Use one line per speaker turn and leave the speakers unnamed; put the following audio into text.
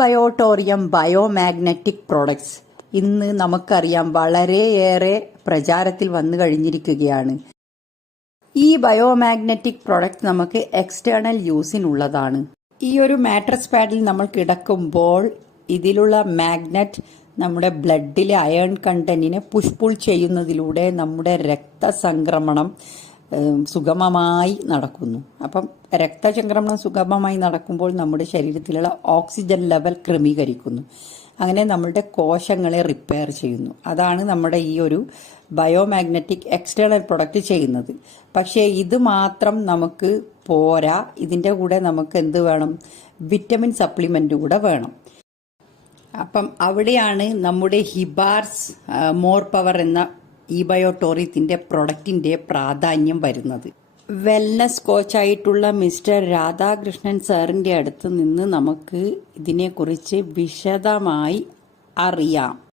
ബയോട്ടോറിയം biomagnetic products ഇന്ന് നമുക്കറിയാം വളരെയേറെ പ്രചാരത്തിൽ വന്നു കഴിഞ്ഞിരിക്കുകയാണ്. ഈ ബയോമാഗ്നറ്റിക് പ്രോഡക്റ്റ് നമുക്ക് എക്സ്റ്റേണൽ യൂസിനുള്ളതാണ് ഈ ഒരു മാട്രസ് പാഡിൽ നമ്മൾ കിടക്കുമ്പോൾ ഇതിലുള്ള മാഗ്നറ്റ് നമ്മുടെ ബ്ലഡിലെ അയൺ കണ്ടന്റിനെ പുഷ്പുൾ ചെയ്യുന്നതിലൂടെ നമ്മുടെ രക്തസംക്രമണം സുഗമമായി നടക്കുന്നു. അപ്പം രക്തചംക്രമണം സുഗമമായി നടക്കുമ്പോൾ നമ്മുടെ ശരീരത്തിലുള്ള ഓക്സിജൻ ലെവൽ ക്രമീകരിക്കുന്നു. അങ്ങനെ നമ്മളുടെ കോശങ്ങളെ റിപ്പയർ ചെയ്യുന്നു. അതാണ് നമ്മുടെ ഈ ഒരു ബയോമാഗ്നറ്റിക് എക്സ്റ്റേണൽ പ്രൊഡക്റ്റ് ചെയ്യുന്നത്. പക്ഷേ ഇത് മാത്രം നമുക്ക് പോരാ. ഇതിന്റെ കൂടെ നമുക്ക് എന്ത് വേണം? വിറ്റമിൻ സപ്ലിമെന്റ് കൂടെ വേണം. അപ്പം അവിടെയാണ് നമ്മുടെ ഹിബാർസ് മോർ പവർ എന്ന ഈ ബയോട്ടോറിയത്തിന്റെ പ്രൊഡക്റ്റിന്റെ പ്രാധാന്യം വരുന്നത്. വെൽനസ് കോച്ചായിട്ടുള്ള മിസ്റ്റർ രാധാകൃഷ്ണൻ സാറിന്റെ അടുത്ത് നിന്ന് നമുക്ക് ഇതിനെക്കുറിച്ച് വിശദമായി അറിയാം.